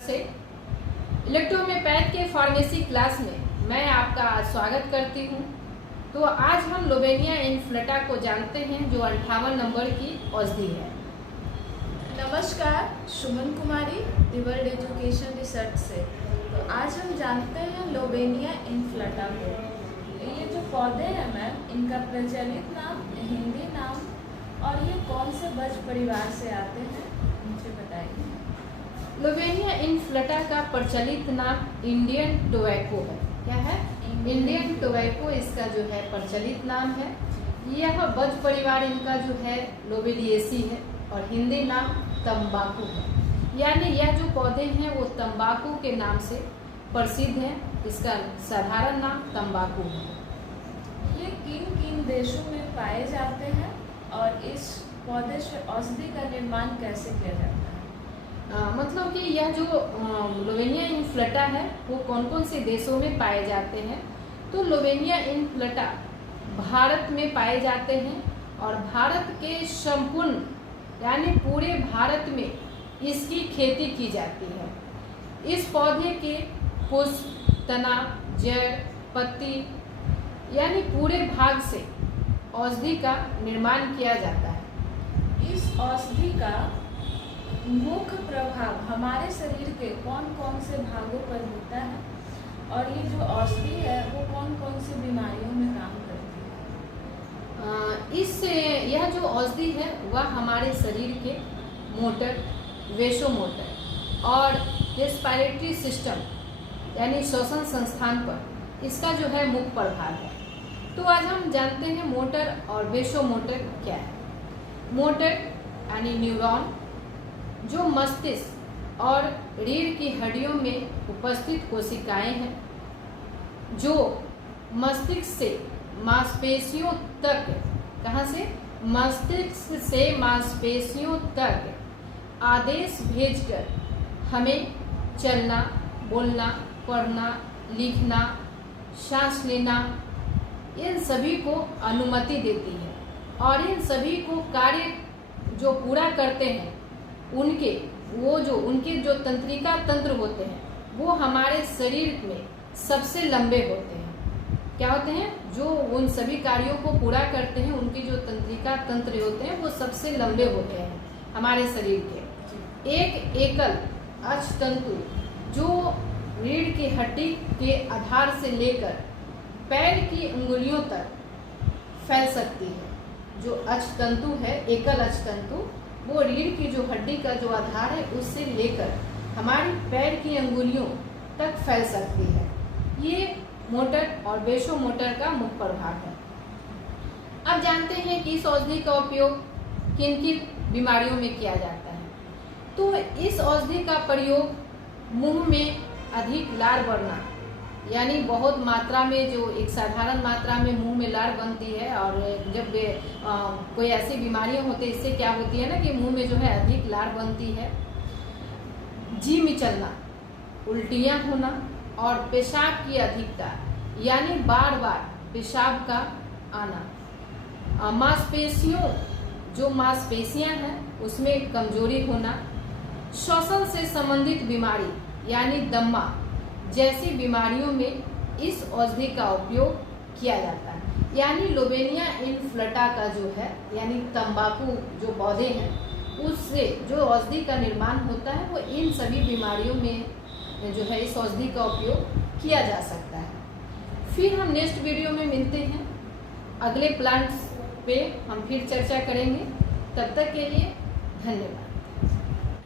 से इलेक्ट्रोहोम्योपैथ के pharmacy class में मैं आपका स्वागत करती हूं। तो आज हम लोबेनिया इन्फ्लेटा को जानते हैं जो 58 नंबर की औषधि है। नमस्कार, सुमन कुमारी वर्ल्ड एजुकेशन रिसर्च से। तो आज हम जानते हैं लोबेनिया इन्फ्लेटा को। ये जो पौधे हैं मैम, इनका प्रचलित नाम, हिंदी नाम और ये कौन से बज परिवार से आते हैं मुझे बताइए। लोबेनिया इन्फ्लेटा का प्रचलित नाम इंडियन टोबैको है। क्या है? इंडियन टोबैको इसका जो है प्रचलित नाम है। यह बज परिवार इनका जो है लोबेलिएसी है और हिंदी नाम तंबाकू है। यानी यह जो पौधे हैं वो तंबाकू के नाम से प्रसिद्ध है। इसका साधारण नाम तंबाकू है। ये किन किन देशों में पाए जाते हैं और इस पौधे से औषधि का निर्माण कैसे किया जाता है? मतलब कि यह जो लोबेनिया इन्फ्लेटा है वो कौन कौन से देशों में पाए जाते हैं। तो लोबेनिया इन्फ्लेटा भारत में पाए जाते हैं और भारत के संपूर्ण यानी पूरे भारत में इसकी खेती की जाती है। इस पौधे के पुष्प, तना, जड़, पत्ती यानी पूरे भाग से औषधि का निर्माण किया जाता है। इस औषधि का मुख्य प्रभाव हमारे शरीर के कौन कौन से भागों पर होता है और ये जो औषधि है वो कौन कौन सी बीमारियों में काम करती है? यह जो औषधि है वह हमारे शरीर के मोटर, वेसोमोटर और रेस्पिरेटरी सिस्टम यानी श्वसन संस्थान पर इसका जो है मुख्य प्रभाव है। तो आज हम जानते हैं मोटर और वेसोमोटर क्या है। मोटर यानी न्यूरॉन जो मस्तिष्क और रीढ़ की हड्डियों में उपस्थित कोशिकाएं हैं जो मस्तिष्क से मांसपेशियों तक, कहाँ से? मस्तिष्क से मांसपेशियों तक आदेश भेजकर हमें चलना, बोलना, पढ़ना, लिखना, सांस लेना, इन सभी को अनुमति देती है। और इन सभी को कार्य जो पूरा करते हैं उनके जो तंत्रिका तंत्र होते हैं वो हमारे शरीर में सबसे लंबे होते हैं। क्या होते हैं? जो उन सभी कार्यों को पूरा करते हैं उनके जो तंत्रिका तंत्र होते हैं वो सबसे लंबे होते हैं हमारे शरीर के। एक एकल अक्षतंतु जो रीढ़ की हड्डी के आधार से लेकर पैर की उंगलियों तक फैल सकती है। जो अक्षतंतु है, एकल अक्षतंतु, वो रीढ़ की जो हड्डी का जो आधार है उससे लेकर हमारी पैर की अंगुलियों तक फैल सकती है। ये मोटर और वेसोमोटर का मुख्य प्रभाव है। अब जानते हैं कि इस औषधि का उपयोग किन किन बीमारियों में किया जाता है। तो इस औषधि का प्रयोग मुंह में अधिक लार बढ़ना यानी बहुत मात्रा में, जो एक साधारण मात्रा में मुंह में लार बनती है और जब कोई ऐसी बीमारियां होती है इससे क्या होती है ना कि मुंह में जो है अधिक लार बनती है। जी मिचलना, उल्टियां होना और पेशाब की अधिकता यानी बार बार पेशाब का आना। मांसपेशियों, जो मांसपेशियां हैं उसमें कमजोरी होना, श्वसन से संबंधित बीमारी यानी दम्मा जैसी बीमारियों में इस औषधि का उपयोग किया जाता है। यानी लोबेनिया इन्फ्लेटा का जो है यानी तंबाकू जो पौधे हैं उससे जो औषधि का निर्माण होता है वो इन सभी बीमारियों में जो है इस औषधि का उपयोग किया जा सकता है। फिर हम नेक्स्ट वीडियो में मिलते हैं। अगले प्लांट्स पे हम फिर चर्चा करेंगे। तब तक के लिए धन्यवाद।